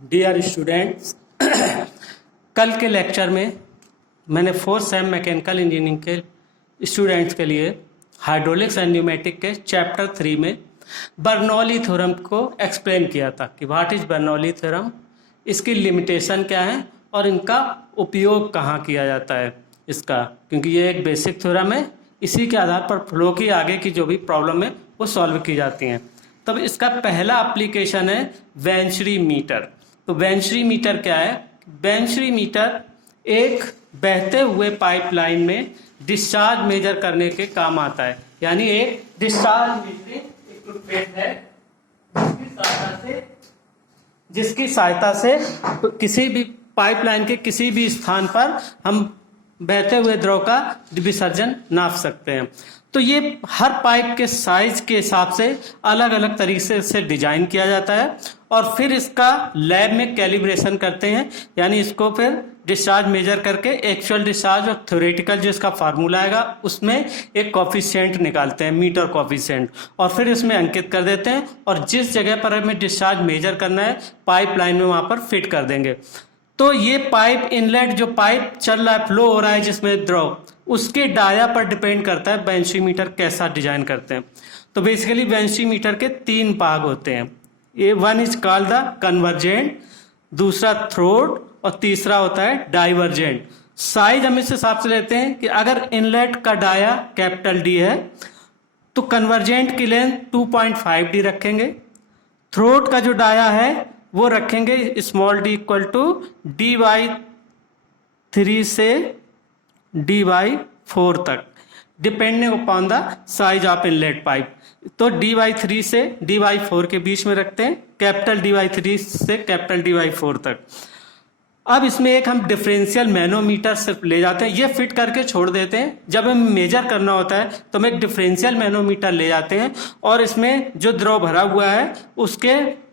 Dear students, कल के lecture में मैंने फोर्थ सेम मैकेनिकल इंजीनियरिंग के स्टूडेंट्स के लिए हाइड्रोलिक्स एंड न्यूमेटिक के चैप्टर 3 में बर्नौली थ्योरम को एक्सप्लेन किया था कि व्हाट इज बर्नौली थ्योरम, इसकी लिमिटेशन क्या है और इनका उपयोग कहाँ किया जाता है इसका, क्योंकि ये एक बेसिक थ्योरम है। इसी के आधार पर फ्लो की आगे की जो भी प्रॉब्लम है वो सॉल्व की जाती हैं। तब इसका पहला एप्लीकेशन है वेंचुरी मीटर। तो वेंचुरी मीटर क्या है? वेंचुरी मीटर एक बहते हुए पाइपलाइन में डिस्चार्ज मेजर करने के काम आता है। यानी एक डिस्चार्ज मेजरिंग इक्विपमेंट है जिसकी सहायता से किसी भी पाइपलाइन के किसी भी स्थान पर हम बहते हुए द्रव का विसर्जन नाप सकते हैं। तो ये हर पाइप के साइज के हिसाब से अलग अलग तरीके से डिजाइन किया जाता है और फिर इसका लैब में कैलिब्रेशन करते हैं। यानी इसको फिर डिस्चार्ज मेजर करके एक्चुअल डिस्चार्ज और थ्योरेटिकल जो इसका फार्मूला आएगा उसमें एक कॉफिशिएंट निकालते हैं, मीटर कॉफिशिएंट, और फिर इसमें अंकित कर देते हैं और जिस जगह पर हमें डिस्चार्ज मेजर करना है पाइपलाइन में वहां पर फिट कर देंगे। तो ये पाइप इनलेट जो पाइप चल रहा है, फ्लो हो रहा है जिसमें द्रव, उसके डाया पर डिपेंड करता है वेंचुरी मीटर कैसा डिजाइन करते हैं। तो बेसिकली वेंचुरी मीटर के 3 भाग होते हैं। ये one is called the convergent, दूसरा थ्रोट और तीसरा होता है डाइवर्जेंट। साइज हम इस हिसाब से लेते हैं कि अगर इनलेट का डाया कैपिटल डी है तो कन्वर्जेंट की लेंथ 2.5 डी रखेंगे। थ्रोट का जो डाया है वो रखेंगे small D equal to dy3 से dy4 तक, depending upon the size of inlet pipe. तो dy3 से dy4 के बीच में रखते हैं, कैपिटल dy3 से कैपिटल dy4 तक। अब इसमें एक हम डिफरेंशियल मैनोमीटर सिर्फ ले जाते हैं, ये फिट करके छोड़ देते हैं। जब हमें मेजर करना होता है तो हम एक डिफरेंशियल मैनोमीटर ले जाते हैं और इसमें जो द्रव भरा हुआ है उसके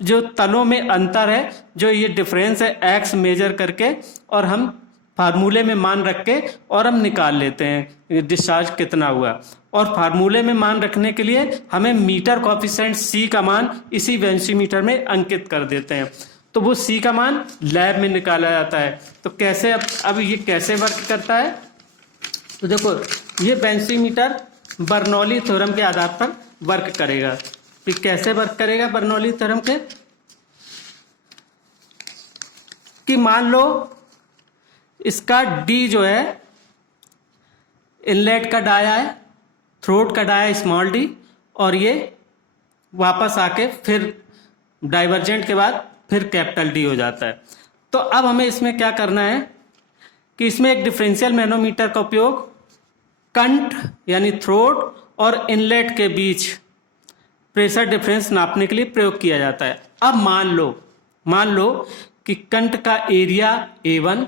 जो तलों में अंतर है, जो ये डिफरेंस है, एक्स मेजर करके और हम फार्मूले में मान रख के और हम निकाल लेते हैं डिस्चार्ज कितना हुआ। और फार्मूले में मान रखने के लिए हमें मीटर कॉफिशिएंट सी का मान इसी वेंचुरी मीटर में अंकित कर देते हैं। तो वो सी का मान लैब में निकाला जाता है। तो कैसे अब ये कैसे वर्क करता है? तो देखो, ये वेंचुरी मीटर बर्नौली थ्योरम के आधार पर वर्क करेगा। फिर कैसे वर्क करेगा बर्नौली थ्योरम के? कि मान लो इसका डी जो है इनलेट का डाया है, थ्रोट का डाया स्मॉल डी, और ये वापस आके फिर डाइवर्जेंट के बाद फिर कैपिटल डी हो जाता है। तो अब हमें इसमें क्या करना है कि इसमें एक डिफरेंशियल मैनोमीटर का उपयोग कंट यानी थ्रोट और इनलेट के बीच प्रेशर डिफरेंस नापने के लिए प्रयोग किया जाता है। अब मान लो कि कंट का एरिया A1,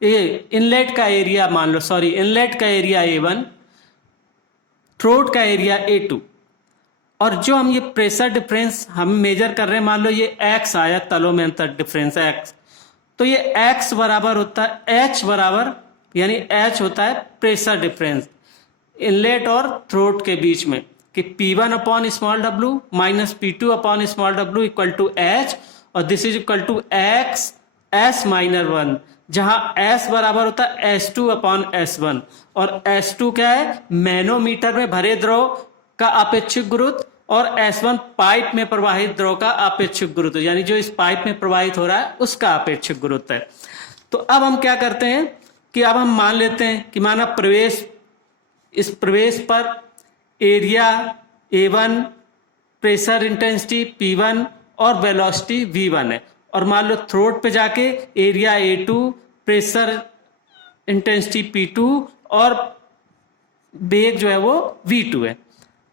इनलेट का एरिया इनलेट का एरिया A1, थ्रोट का एरिया A2, और जो हम ये प्रेशर डिफरेंस हम मेजर कर रहे हैं, मान लो ये x आया, तलों में अंतर डिफरेंस x, तो ये x बराबर होता है h बराबर, यानी h होता है प्रेशर डिफरेंस इनलेट और थ्रोट के बीच में, कि P1 upon small w minus P2 upon small w equal to h, और this is equal to x s minus 1, जहां s बराबर होता है S2 अपॉन S1, और S2 क्या है? मैनोमीटर में भरे द्रव का आपेक्षिक गुरुत्व, और S1 पाइप में प्रवाहित द्रव का आपेक्षिक गुरुत्व, यानी जो इस पाइप में प्रवाहित हो रहा है उसका आपेक्षिक गुरुत्व है। तो अब हम क्या करते हैं कि अब हम मान लेते हैं कि माना इस प्रवेश पर area A1, pressure intensity P1 और वेलोसिटी V1 है, और मान लो थ्रोट पे जाके area A2, pressure intensity P2 और वेग जो है वो V2 है।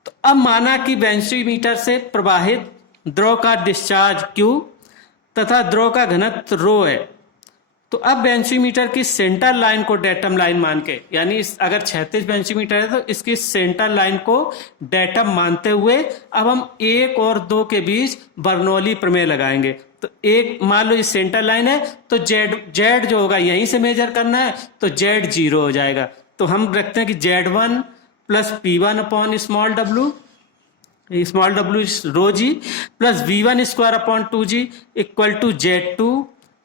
तो अब माना कि वेंचुरी मीटर से प्रवाहित द्रव का डिस्चार्ज Q तथा द्रव का घनत्व रो है। तो अब वेंचुरी मीटर की सेंटर लाइन को डेटम लाइन मान के, यानी अगर क्षैतिज वेंचुरी मीटर है तो इसकी सेंटर लाइन को डेटम मानते हुए अब हम 1 और 2 के बीच बर्नौली प्रमेय लगाएंगे। तो एक मान लो ये सेंटर लाइन है तो जेड जो होगा यहीं से मेजर करना है, तो जेड 0 हो जाएगा। तो हम रखते हैं कि Z1 plus P1 upon small w small W is rho G plus V1 square upon 2G equal to Z2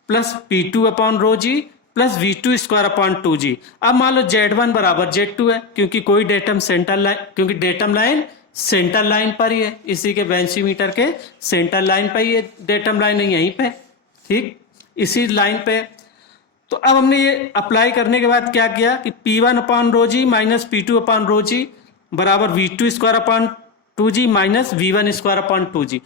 plus P2 upon rho G plus V2 square upon 2G। अब मान लो Z1 बराबर Z2 है, क्योंकि कोई datum centre line, क्योंकि datum line centre line पर ही है, इसी के बेंसीमीटर के सेंटर लाइन पर ही है, डेटम लाइन यहीं पे, ठीक इसी लाइन पे। तो अब हमने ये अप्लाई करने के बाद क्या किया कि P1 अपॉन रो जी माइनस P2 अपॉन रो जी बराबर V2 square upon 2G minus V1 square upon 2G।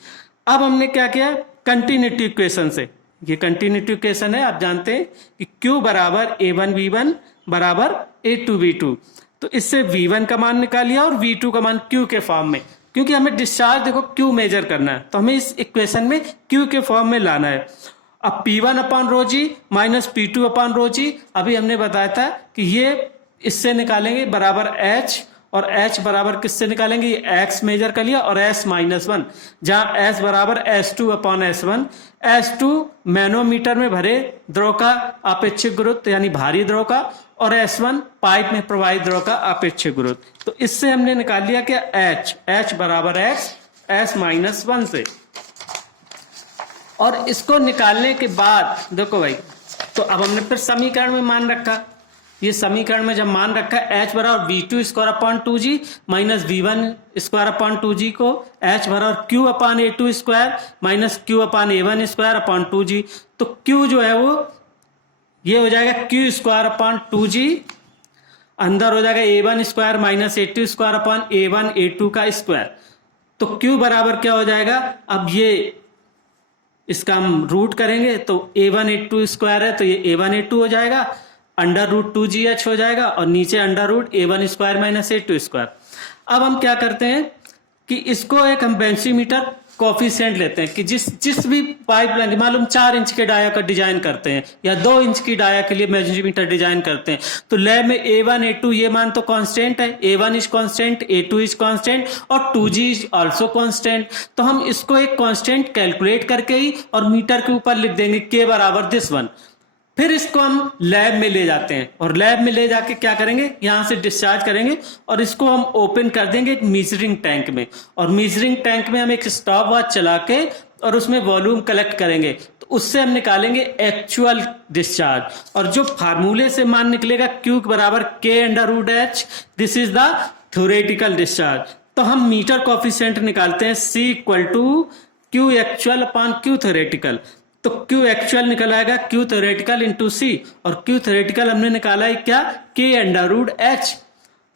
अब हमने क्या किया कंटिन्यूटी इक्वेशन से, ये कंटिन्यूटी इक्वेशन है, आप जानते हैं कि Q बराबर A1 V1 बराबर A2 V2, तो इससे V1 का मान निकालिए और V2 का मान Q के फॉर्म में, क्योंकि हमें डिस्चार्ज देखो Q मेजर करना है, तो हमें इस इक्वेशन में Q के फॉर्म में लाना है। अब P1 अपॉन रो जी माइनस P2 अपॉन रो जी, अभी हमने बताया था कि ये इससे निकालेंगे बराबर H, और H बराबर किससे निकालेंगे, ये X मेजर कर लिया और S माइनस 1, जहां S बराबर S2 upon S1। S2 manometer में भरे द्रव का आपेक्षिक गुरुत्व यानी भारी द्रव का, और S1 पाइप में प्रवाहित द्रव का आपेक्षिक गुरुत्व। तो इससे हमने निकाल लिया कि H बराबर X S माइनस 1 से। और इसको निकालने के बाद देखो भाई, तो अब हमने फिर समीकरण में मान रखा, ये समीकरण में जब मान रखा H बराबर V2 square upon 2G minus V1 square upon 2G को H बराबर Q upon A2 square minus Q upon A1 square upon 2G, तो Q जो है वो ये हो जाएगा Q स्क्वायर अपॉन 2G, अंदर हो जाएगा A1 square minus A2 square upon A1 A2 का स्क्वायर। तो Q बराबर क्या हो जाएगा, अब ये इसका हम रूट करेंगे तो A1 A2 स्क्वायर है, तो ये A1 A2 हो जाएगा, अंडर रूट 2GH हो जाएगा, और नीचे under root A1 square minus A2 square. अब हम क्या करते हैं कि इसको एक हम बेंसीमीटर कोफिशिएंट लेते हैं कि जिस भी पाइप लाइन, मालूम 4 इंच के डाया का डिजाइन करते हैं या 2 इंच की डाया के लिए बेंसीमीटर डिजाइन करते हैं, तो लैब में A1 A2 ये मान तो कांस्टेंट है, A1 is constant, A2 is constant और 2G इज आल्सो कांस्टेंट। तो हम इसको एक कांस्टेंट कैलकुलेट करके ही और मीटर के ऊपर लिख देंगे K बराबर दिस वन। फिर इसको हम लैब में ले जाते हैं और लैब में ले जाके क्या करेंगे, यहां से डिस्चार्ज करेंगे और इसको हम ओपन कर देंगे एक मीजरिंग टैंक में, और मीजरिंग टैंक में हम एक स्टॉप वॉच चला के और उसमें वॉल्यूम कलेक्ट करेंगे, तो उससे हम निकालेंगे एक्चुअल डिस्चार्ज। और जो फार्मूले से मान निकलेगा Q बराबर K under root H, this is the theoretical discharge. तो हम मीटर कोफिशिएंट निकालते हैं C equal to Q actual upon Q theoretical. तो Q एक्चुअल निकल आएगा Q थ्योरेटिकल इंटू C, और Q थ्योरेटिकल हमने निकाला है क्या, K अंडर रूट H,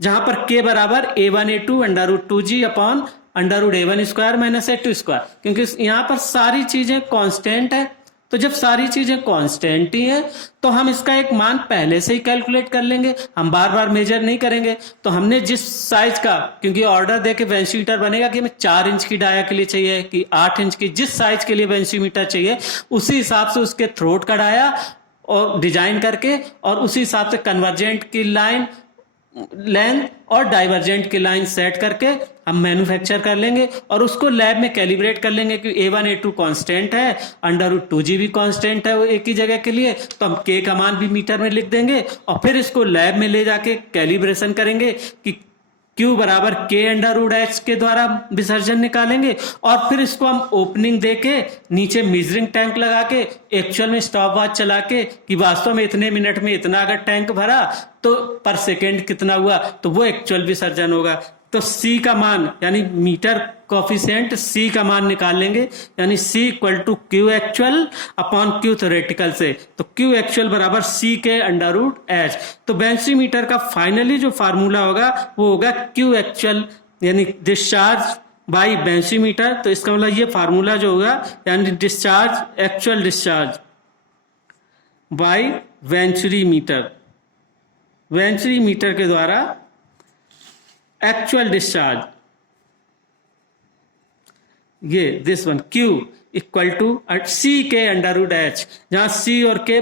जहां पर K बराबर A1 A2 under root 2G upon under root A1 square minus A2 square, क्योंकि यहां पर सारी चीजें कांस्टेंट है। तो जब सारी चीजें कांस्टेंट ही है तो हम इसका एक मान पहले से ही कैलकुलेट कर लेंगे, हम बार बार मेजर नहीं करेंगे। तो हमने जिस साइज का, क्योंकि ऑर्डर देके बेंसीमीटर बनेगा कि हमें 4 इंच की डाया के लिए चाहिए कि 8 इंच की, जिस साइज के लिए बेंसीमीटर चाहिए उसी हिसाब से उसके थ्रोट का डाया और डिजाइन करके, और उसी हिसाब से कन्वर्जेंट की लाइन लेंथ और डाइवर्जेंट की लाइन सेट करके हम मैन्युफैक्चर कर लेंगे और उसको लैब में कैलिब्रेट कर लेंगे कि A1 A2 कांस्टेंट है, अंडर रूट 2G भी कांस्टेंट है वो एक ही जगह के लिए, तो हम K का मान भी मीटर में लिख देंगे और फिर इसको लैब में ले जाके कैलिब्रेशन करेंगे कि Q बराबर K अंडर रूट H के द्वारा विसर्जन निकालेंगे, और फिर इसको हम ओपनिंग देके नीचे मेजरिंग टैंक लगा के एक्चुअल में स्टॉप वॉच चला के कि वास्तव में इतने मिनट में इतना अगर टैंक भरा तो पर सेकेंड कितना हुआ, तो वो एक्चुअल विसर्जन होगा। तो C का मान यानी मीटर कोफिशिएंट C का मान निकाल लेंगे, यानी C equal to Q actual upon Q theoretical से, तो Q एक्चुअल बराबर C के अंडर रूट H। तो बेंसीमीटर का फाइनली जो फार्मूला होगा वो होगा Q एक्चुअल यानी डिस्चार्ज बाई बेंसीमीटर। तो इसका मतलब ये फार्मूला जो होगा यानी discharge actual discharge by venturi meter, venturi meter के द्वारा एक्चुअल डिस्चार्ज, ये this one Q equal to C के अंडर रूट H, जहां C और K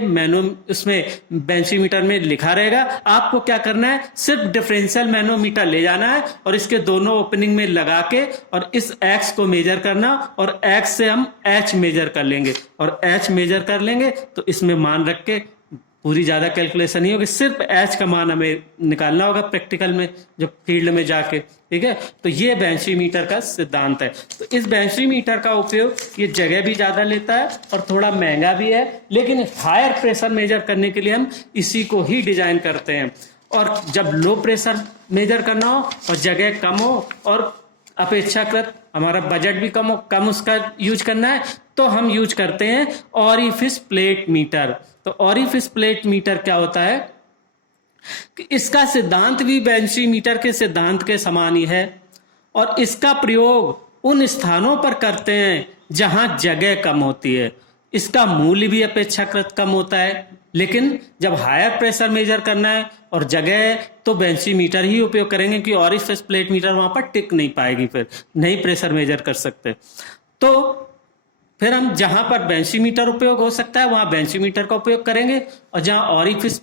उसमें बेंसीमीटर में लिखा रहेगा। आपको क्या करना है, सिर्फ डिफरेंशियल मैनोमीटर ले जाना है और इसके दोनों ओपनिंग में लगा के और इस X को मेजर करना, और X से हम H मेजर कर लेंगे और H मेजर कर लेंगे तो इसमें मान रख के पूरी ज़्यादा कैलकुलेशन नहीं होगी, सिर्फ एच का मान हमें निकालना होगा प्रैक्टिकल में जब फील्ड में जाके, ठीक है। तो ये बेंची मीटर का सिद्धांत है। तो इस बेंची मीटर का उपयोग, ये जगह भी ज़्यादा लेता है और थोड़ा महंगा भी है, लेकिन हायर प्रेशर मेजर करने के लिए हम इसी को ही डिजाइन करते हैं। और जब लो प्रेशर मेजर करना हो और जगह कम हो और अपेक्षाकृत हमारा बजट भी कम हो, कम उसका यूज करना है, तो हम यूज करते हैं ऑरिफिस प्लेट मीटर। तो ऑरिफिस प्लेट मीटर क्या होता है कि इसका सिद्धांत भी बेंची मीटर के सिद्धांत के समान ही है, और इसका प्रयोग उन स्थानों पर करते हैं जहां जगह कम होती है। इसका मूल्य भी अपेक्षाकृत कम होता है, लेकिन जब हायर प्रेशर मेजर करना है और जगह है तो बेंची मीटर ही उपयोग करेंगे, क्योंकि ऑरिफिस प्लेट मीटर वहां पर टिक नहीं पाएगी, फिर नहीं प्रेशर मेजर कर सकते। तो फिर हम जहां पर बेंची मीटर उपयोग हो सकता है वहां बेंची मीटर का उपयोग करेंगे, और जहां ऑरिफिस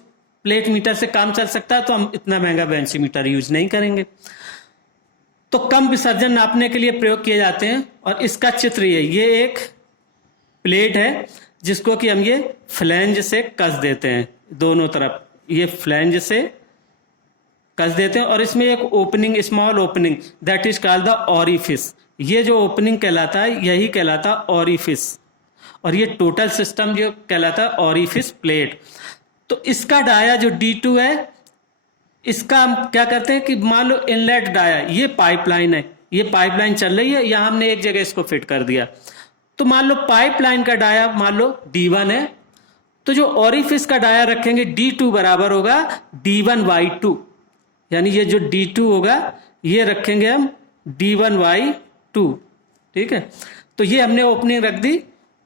प्लेट मीटर से काम चल सकता है तो हम इतना महंगा बेंची मीटर यूज नहीं करेंगे। तो कम विसर्जन नापने के लिए प्रयोग किए जाते हैं, और इसका चित्र ये एक प्लेट है जिसको कि हम ये फ्लैंज से कस देते हैं, दोनों तरफ ये फ्लैंज से कस देते हैं, और इसमें एक opening, small opening, that is called the orifice. ये जो ओपनिंग कहलाता है यही कहलाता है ऑरिफिस, और ये टोटल सिस्टम जो कहलाता है ऑरिफिस प्लेट। तो इसका डाया जो D2 है, इसका हम क्या करते हैं कि मान लो इनलेट डाया, ये पाइपलाइन है, ये पाइपलाइन चल रही है, यहां हमने एक जगह इसको फिट कर दिया। तो मान लो पाइपलाइन का डाया मान लो D1 है, तो जो ऑरिफिस का डाया रखेंगे D2 बराबर होगा D1/2, यानी ये जो D2 होगा ये रखेंगे हम D1/2, ठीक है। तो ये हमने ओपनिंग रख दी,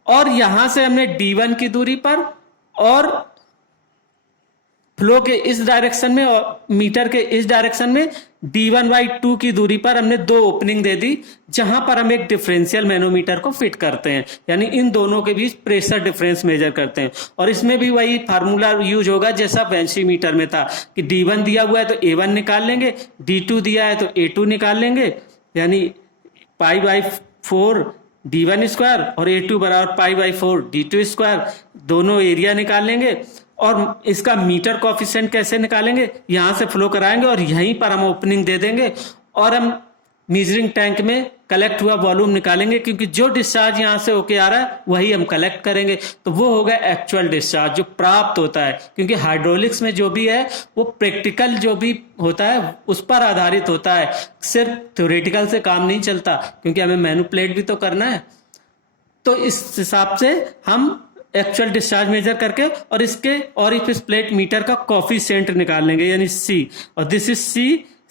और यहां से हमने D1 की दूरी पर और फ्लो के इस डायरेक्शन में और मीटर के इस डायरेक्शन में D1/2 की दूरी पर हमने दो ओपनिंग दे दी, जहां पर हम एक डिफरेंशियल मैनोमीटर को फिट करते हैं, यानी इन दोनों के बीच प्रेशर डिफरेंस मेजर करते हैं। और इसमें भी वही फार्मूला यूज होगा जैसा बेंची मीटर में था कि D1 दिया हुआ है तो A1 निकाल लेंगे, D2 दिया है तो A2 निकाल लेंगे, यानी π/4 D1 स्क्वायर और A2 बराबर π/4 D2 स्क्वायर, दोनों एरिया निकाल लेंगे। और इसका मीटर कोफिशिएंट कैसे निकालेंगे, यहां से फ्लो कराएंगे और यहीं पर हम ओपनिंग दे देंगे, और हम मीजरिंग टैंक में कलेक्ट हुआ वॉल्यूम निकालेंगे, क्योंकि जो डिस्चार्ज यहां से होके आ रहा है वही हम कलेक्ट करेंगे। तो वो होगा एक्चुअल डिस्चार्ज जो प्राप्त होता है, क्योंकि हाइड्रोलिक्स में जो भी है वो प्रैक्टिकल जो भी होता है उस पर आधारित होता है, सिर्फ थ्योरेटिकल से काम नहीं चलता, क्योंकि हमें मैनिपुलेट भी तो करना है। तो इस हिसाब से हम एक्चुअल डिस्चार्ज मेजर करके और इसके ऑरिफिस प्लेट मीटर का कोफिशिएंट निकाल लेंगे, यानी C, और this is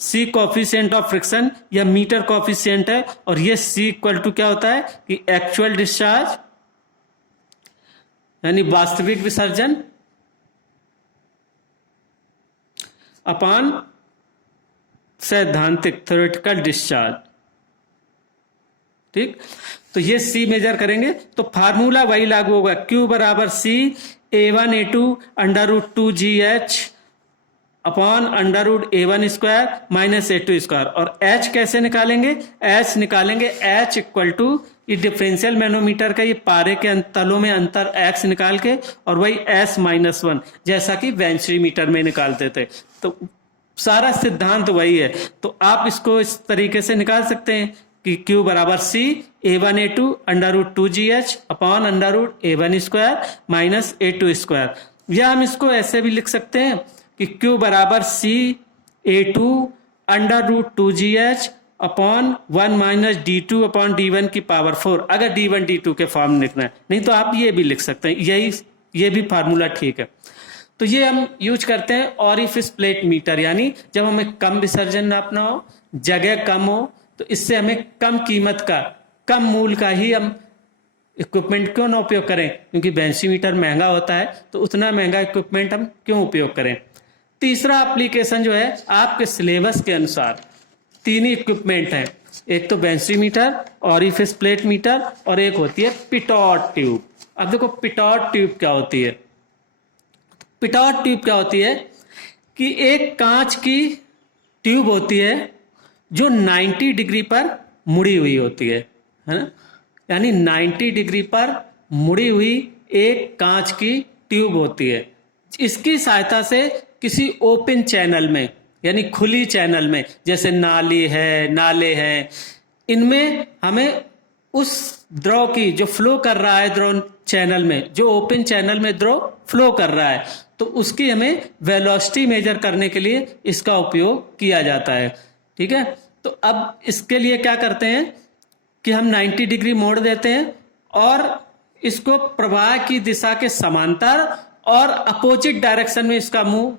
C coefficient of friction या मीटर कोफिशिएंट है, और ये C इक्वल टू क्या होता है कि एक्चुअल डिस्चार्ज यानी वास्तविक विसर्जन अपॉन सैद्धांतिक थ्योरेटिकल डिस्चार्ज, ठीक। तो ये C मेजर करेंगे तो फार्मूला वही लागू होगा, Q बराबर C A1A2 √2GH upon √A1 square minus A2 square. और H कैसे निकालेंगे, H निकालेंगे H इक्वल टू ये डिफरेंशियल मैनोमीटर का ये पारे के तलों में अंतर X निकाल के, और वही S-1 जैसा कि बेंची मीटर में निकालते थे। तो सारा सिद्धांत वही है। तो आप इसको इस तरीके से निकाल सकते हैं कि Q बराबर C A1A2 √2GH upon √A1 square minus A2 square, या हम इसको ऐसे भी लिख सकते हैं कि Q बराबर C A2 √2GH upon 1 minus D2 upon D1 की पावर 4, अगर D1 D2 के फॉर्म लिखना है, नहीं तो आप ये भी लिख सकते हैं, ये भी फार्मूला ठीक है। तो ये हम यूज करते हैं ऑरिफिस प्लेट मीटर, यानी जब हमें कम विसर्जन नापना हो, जगह कम हो, तो इससे हमें कम कीमत का, कम मूल्य का ही हम इक्विपमेंट क्यों ना उपयोग करें, क्योंकि बेंची मीटर महंगा होता है, तो उतना महंगा इक्विपमेंट हम क्यों उपयोग करें। तीसरा एप्लीकेशन जो है आपके सिलेबस के अनुसार 3 ही इक्विपमेंट हैं, एक तो बेंची मीटर, ऑरिफिस प्लेट मीटर, और एक होती है पिटॉट ट्यूब। अब देखो पिटॉट ट्यूब क्या होती है। पिटॉट ट्यूब क्या होती है कि एक कांच की ट्यूब होती है जो 90 डिग्री पर मुड़ी हुई होती है ना, यानी 90 डिग्री पर मुड़ी हुई एक कांच की ट्यूब होती है, इसकी सहायता से किसी ओपन चैनल में यानी खुली चैनल में, जैसे नाली है, नाले हैं, इनमें हमें उस द्रव की जो फ्लो कर रहा है द्रव चैनल में, जो ओपन चैनल में द्रव फ्लो कर रहा है, तो उसकी हमें वेलोसिटी मेजर करने के लिए इसका उपयोग किया जाता है। ठीक है, तो अब इसके लिए क्या करते हैं कि हम 90 डिग्री मोड़ देते हैं और इसको प्रवाह की दिशा के समांतर और अपोजिट डायरेक्शन में इसका मुंह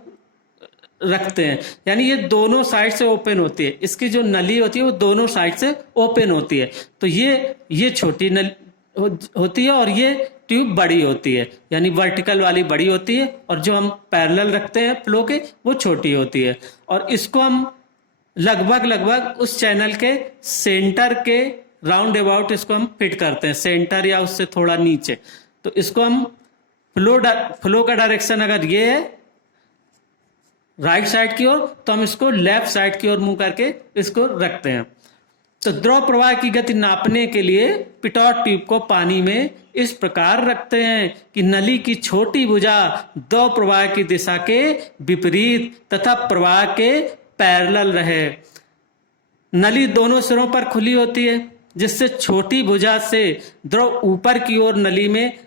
रखते हैं, यानी ये दोनों साइड से ओपन होती है। इसकी जो नली होती है वो दोनों साइड से ओपन होती है। तो ये छोटी नली होती है और ये ट्यूब बड़ी होती है, यानी वर्टिकल वाली बड़ी होती है, और जो हम पैरेलल रखते हैं फ्लो के वो छोटी होती है। और इसको हम लगभग उस चैनल के सेंटर के राउंड अबाउट इसको हम फिट करते हैं, सेंटर या उससे थोड़ा नीचे। तो इसको हम फ्लो का डायरेक्शन अगर ये है राइट साइड की ओर, तो हम इसको लेफ्ट साइड की ओर मुंह करके इसको रखते हैं। तो द्रव प्रवाह की गति नापने के लिए पिटॉट ट्यूब को पानी में इस प्रकार रखते हैं कि नली की छोटी भुजा द्रव प्रवाह की दिशा के विपरीत तथा प्रवाह के पैरेलल रहे। नली दोनों सिरों पर खुली होती है, जिससे छोटी भुजा से द्रव ऊपर की ओर नली में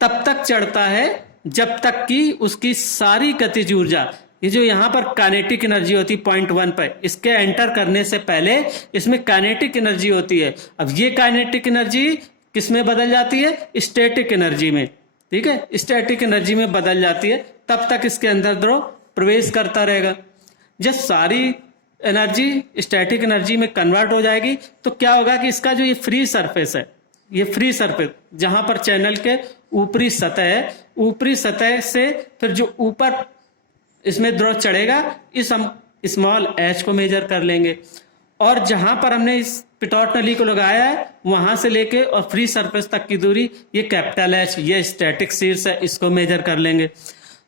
तब तक चढ़ता है जब तक कि उसकी सारी गतिज ऊर्जा, ये जो यहाँ पर काइनेटिक एनर्जी होती है पॉइंट 1 पर, इसके एंटर करने से पहले इसमें काइनेटिक एनर्जी होती है। अब ये काइनेटिक एनर्जी किस में बदल जाती है? स्टैटिक एनर्जी में। ठीक है, स्टैटिक एनर्जी में बदल जाती है, तब तक इसके अंदर द्रव प्रवेश करता रहेगा। जब सारी एनर्जी स्टैटिक एनर्जी में कन्वर्ट हो जाएगी तो क्या होगा कि इसका जो ये फ्री सरफेस है, ये फ्री सरफेस जहां पर चैनल के ऊपरी सतह है, ऊपरी सतह से फिर जो ऊपर इसमें द्रव चढ़ेगा, इस हम स्मॉल एच को मेजर कर लेंगे, और जहां पर हमने इस पिटॉट नली को लगाया है वहां से लेके और फ्री सरफेस तक की दूरी ये कैपिटल एच, ये स्टैटिक शीर्ष है, इसको मेजर कर लेंगे।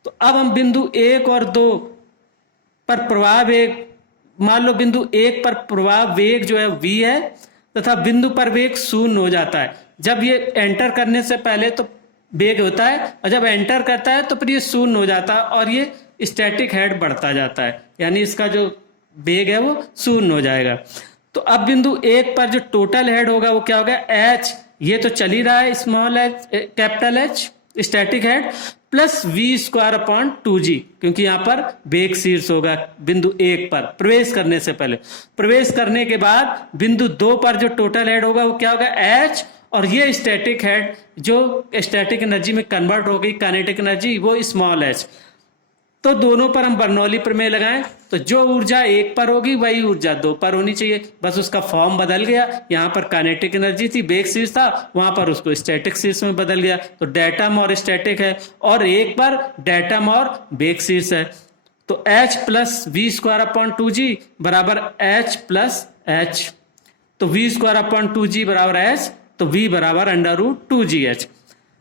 तो अब हम बिंदु 1 और 2 पर प्रवाह वेग, मान लो बिंदु 1 पर प्रवाह वेग जो है v है तथा बिंदु पर वेग 0 हो जाता है। जब ये एंटर करने से पहले तो वेग होता है और जब एंटर करता है तो फिर ये 0 हो जाता है और ये स्टैटिक हेड बढ़ता जाता है, यानी इसका जो वेग है वो 0 हो जाएगा। तो अब बिंदु 1 पर जो टोटल हेड होगा वो क्या होगा? h, ये तो चल ही रहा है small H, capital H static head, plus v²/2g, क्योंकि यहाँ पर वेग शीर्ष होगा बिंदु 1 पर प्रवेश करने से पहले। प्रवेश करने के बाद बिंदु 2 पर जो टोटल हेड होगा वो क्या होगा? h, और ये स्टैटिक हेड जो स्टैटिक एनर्जी में कन्वर्ट हो गई काइनेटिक एनर्जी, वो स्मॉल h। तो दोनों पर हम बर्नौली प्रमेय लगाएं तो जो ऊर्जा 1 पर होगी वही ऊर्जा 2 पर होनी चाहिए, बस उसका फॉर्म बदल गया। यहाँ पर काइनेटिक एनर्जी थी, वेग शीर्ष था, वहां पर उसको स्टैटिक शीर्ष में बदल गया। तो डेटम और स्टैटिक है, और 1 पर डेटम और वेग शीर्ष है। तो h प्लस v²/2g बराबर h प्लस h, तो v²/2g बराबर h, तो v बराबर √2gh।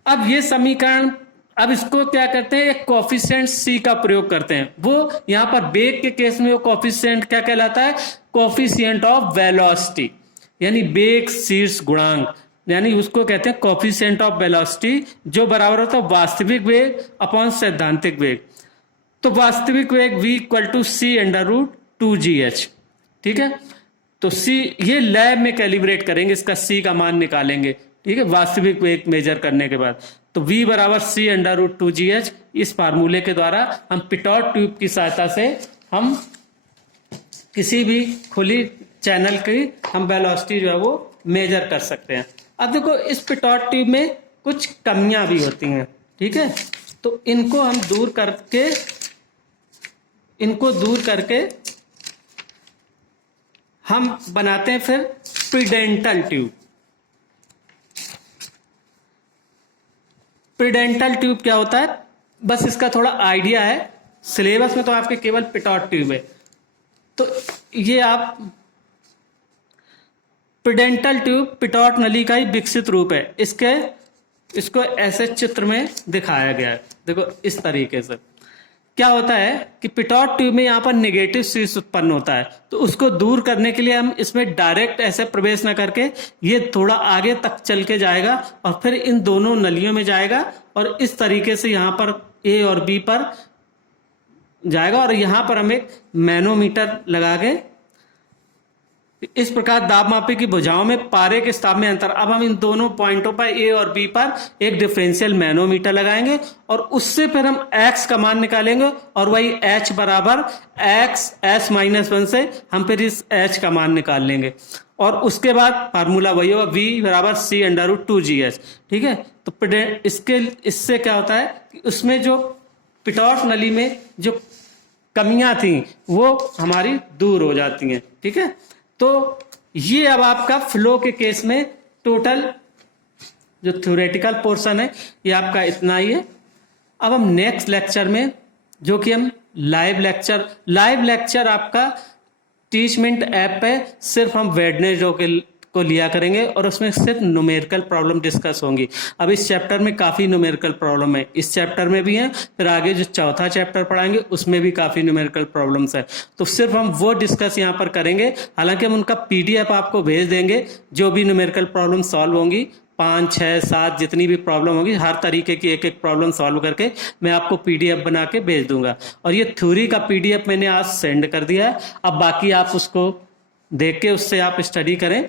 अब ये समीकरण, अब इसको क्या करते हैं? एक कोफिशिएंट c का प्रयोग करते हैं। वो यहाँ पर वेग के केस में वो कोफिशिएंट क्या कहलाता है? कोफिशिएंट ऑफ वेलोसिटी, यानी वेग शीर्ष गुणांक, यानी उसको कहते हैं कोफिशिएंट ऑफ वेलोसिटी, जो बराबर होता है वास्तविक वेग अपॉन सैद्धांतिक वेग। तो वास्तविक वेग v = c√2gh। ठीक है, तो c ये लैब में कैलिब्रेट करेंगे, इसका c का मान निकालेंगे। ठीक है, वास्तविक वेग मेजर करने के बाद तो v बराबर c√2gh। इस फार्मूले के द्वारा हम पिटॉट ट्यूब की सहायता से हम किसी भी खुली चैनल की हम वेलोसिटी जो है वो मेजर कर सकते हैं। अब देखो इस पिटॉट ट्यूब में कुछ कमियां भी होती हैं। ठीक है, तो इनको हम दूर करके हम बनाते हैं फिर प्रीडेंटल ट्यूब। प्रीडेंटल ट्यूब क्या होता है? बस इसका थोड़ा आइडिया है, सिलेबस में तो आपके केवल पिटॉट ट्यूब है। तो ये आप प्रीडेंटल ट्यूब पिटॉट नली का ही विकसित रूप है। इसको ऐसे चित्र में दिखाया गया है, देखो इस तरीके से। क्या होता है कि पिटॉट ट्यूब में यहाँ पर नेगेटिव शीर्ष उत्पन्न होता है, तो उसको दूर करने के लिए हम इसमें डायरेक्ट ऐसे प्रवेश न करके ये थोड़ा आगे तक चल के जाएगा और फिर इन दोनों नलियों में जाएगा और इस तरीके से यहाँ पर ए और बी पर जाएगा और यहाँ पर हम एक मैनोमीटर लगा के इस प्रकार दाब मापी की भुजाओं में पारे के ताप में अंतर। अब हम इन दोनों पॉइंटों पर ए और बी पर एक डिफरेंशियल मैनोमीटर लगाएंगे और उससे फिर हम x का मान निकालेंगे और वही h बराबर x s माइनस 1 से हम फिर इस h का मान निकाल लेंगे और उसके बाद फार्मूला वही होगा v बराबर c√2gs। ठीक है, तो इससे क्या होता है कि उसमें जो पिटॉट नली में जो कमियां थी वो हमारी दूर हो जाती हैं। ठीक है, तो ये अब आपका फ्लो के केस में टोटल जो थ्योरेटिकल पोर्शन है ये आपका इतना ही है। अब हम नेक्स्ट लेक्चर में, जो कि हम लाइव लेक्चर आपका टीचमेंट ऐप पे सिर्फ हम वेडनेसडे को लिया करेंगे और उसमें सिर्फ न्यूमेरिकल प्रॉब्लम डिस्कस होंगी। अब इस चैप्टर में काफ़ी न्यूमेरिकल प्रॉब्लम है, इस चैप्टर में भी है, फिर आगे जो चौथा चैप्टर पढ़ाएंगे उसमें भी काफ़ी न्यूमेरिकल प्रॉब्लम्स है, तो सिर्फ हम वो डिस्कस यहाँ पर करेंगे। हालांकि हम उनका PDF आपको भेज देंगे, जो भी न्यूमेरिकल प्रॉब्लम सॉल्व होंगी 5, 6, 7 जितनी भी प्रॉब्लम होगी हर तरीके की एक एक प्रॉब्लम सॉल्व करके मैं आपको PDF बना के भेज दूंगा। और ये थ्योरी का PDF मैंने आज सेंड कर दिया है, अब बाकी आप उसको देख के उससे आप स्टडी करें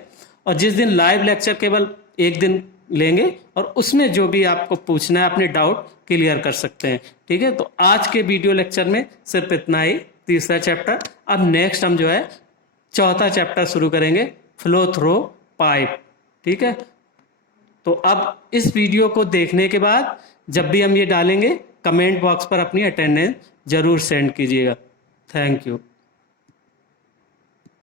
और जिस दिन लाइव लेक्चर केवल एक दिन लेंगे और उसमें जो भी आपको पूछना है अपने डाउट क्लियर कर सकते हैं। ठीक है, तो आज के वीडियो लेक्चर में सिर्फ इतना ही, तीसरा चैप्टर। अब नेक्स्ट हम जो है चौथा चैप्टर शुरू करेंगे, फ्लो थ्रो पाइप। ठीक है, तो अब इस वीडियो को देखने के बाद जब भी हम ये डालेंगे कमेंट बॉक्स पर अपनी अटेंडेंस जरूर सेंड कीजिएगा। Thank you.